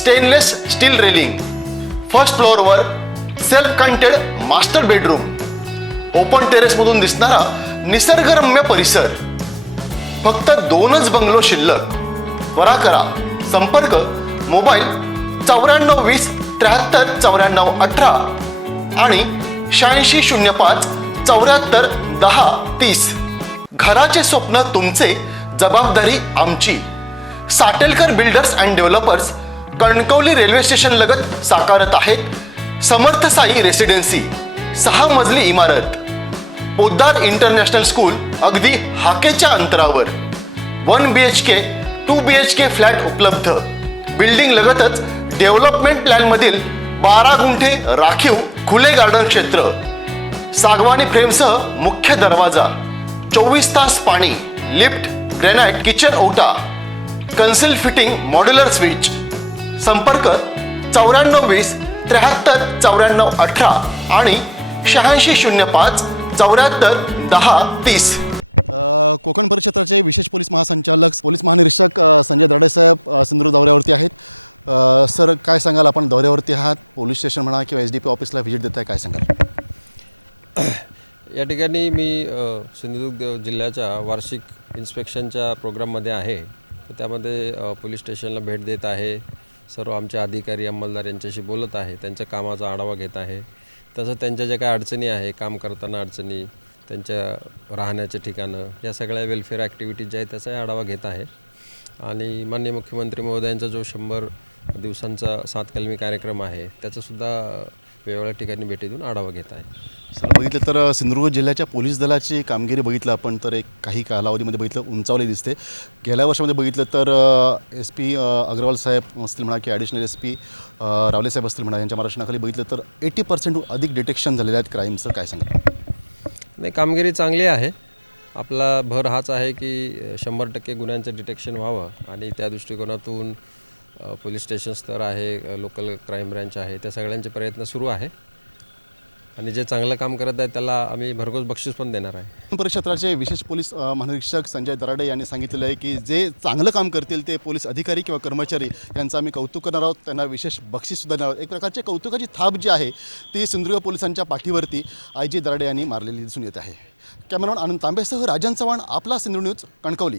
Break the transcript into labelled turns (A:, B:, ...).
A: Stainless steel railing first फ्लोअरवर self contained master bedroom open टेरेसमधून दिसणारा निसर्गरम्य परिसर. फक्त दोनच बंगलो शिल्लक. त्वरा करा. संपर्क मोबाईल चौऱ्याण्णव वीस त्र्याहत्तर चौऱ्याण्णव अठरा आणि शहाऐंशी शून्य पाच चौऱ्याहत्तर दहा तीस. घराचे स्वप्न तुमचे जबाबदारी आमची. Satelkar builders and developers Kankavli railway station लगत साकारत आहेत समर्थ साई रेसिडेन्सी सहा मजली इमारत. पोद्दार इंटरनॅशनल स्कूल अगदी हाकेच्या अंतरावर. One B H K two B H K flat उपलब्ध. बिल्डिंग लगतच डेव्हलपमेंट प्लॅनमधील बारा गुंठे राखीव खुले गार्डन क्षेत्र. सागवानी फ्रेमसह मुख्य दरवाजा चोवीस तास पाणी लिफ्ट ग्रेनाइट किचन ओटा. कन्सिल फिटिंग मॉड्युलर स्विच संपर्क चौऱ्याण्णव वीस त्र्याहत्तर चौऱ्याण्णव अठरा आणि शहाऐंशी शून्य पाच चौऱ्याहत्तर दहा तीस. कोकण परिक्षेत्राचे विशेष पोलीस महासंचालक पोलीस महानिरीक्षक अ, संजय दराडे साहेब अ, सिंधुदुर्ग दौऱ्यावरती आहेत. अ, सर काय सांगाल? आपण दौऱ्यावरती आहात. पोलीस स्टेशन म्हणा किंवा एस डी पी ऑफिसला व्हिजिट देताय काय सांगाल?
B: या ठिकाणी मी अ, सिंधुदुर्ग जिल्ह्याच्या वार्षिक इन्स्पेक्शनच्या प्रोग्राममध्ये आहे. तर त्यामध्ये अ, पोलीस स्टेशनला भेट देत आहे. सर्व आमचे अधिकारी अंमलदार यांच्याशी बोलत आहे त्यांच्या कामाचा आढावा घेत आहे. तसं त्यांच्या ज्या काही अडचणी आहे काम करताना अडचणी त्यांच्या राहण्याचे ठिकाणं या सगळ्या वेलफेअर ॲक्टिव्हिटीज ज्या आहेत त्याचाही आढावा घेत आहे. आणि माननीय मुख्यमंत्री महोदयांचा जो शंभर दिवसांचा सात कलमी कार्यक्रम आहे त्याचंसुद्धा वेगवेगळ्या ठिकाणी भेटी देऊन आढावा घेत आहे.
A: सर बघितलं तर सिंधुदुर्ग जिल्ह्याच्या पोलीस दलाची कामगिरी बघितलं आपण तर एक काही कालावधीमध्ये बघितलं उंचावली दिसते. गेल्या वर्षामध्ये बघितलं तर एस पी अग्रवाल साहेब असतील म्हणा की ॲडिशनल एस पी रावले साहेब असतील म्हणा यांच्या मार्गदर्शनाखाली बघितलं तर एटी पर्सेंट अधिक डिटेक्शन झालेलं आहेत क्राईमचं काय सांगा
B: नाही कामगिरी चांगली आहे. आपला भर हाच आहे की शंभर टक्के गुन्ह्यांचं डिटेक्शन व्हावं आणि त्या दृष्टिकोनातून पोलीस स्टेशन स्तर आहे लोकल क्राईम ब्रँच आहे त्या सगळ्यांचे प्रयत्न सुरू आहे. आणि जे चांगलं काम करत आहेत त्याला आम्ही भरघोस बक्षीस पण देणार आहे.
A: परिक्षेत्राचे विशेष पोलीस महानिरीक्षक संजय दराडे यांनी सांगितलेलं आहे की जे चांगलं काम करतील ते पोलीस अधिकारी किंवा कर्मचारी यांचं आम्ही कौतुक करणार आहोत. त्यांना विशेष बक्षीससुद्धा देणार आहोत. एक प्रकारची कौतुकाची थाप जी आहे ती सिंधुदुर्ग पोलिसांच्या पाठीवरती आय जी दराडे यांनी मारलेली दिसून येत आहे. कॅमेरामन आनंद तांबेसह राजन चव्हाण आपला सिंधू न्यूज कणकवली.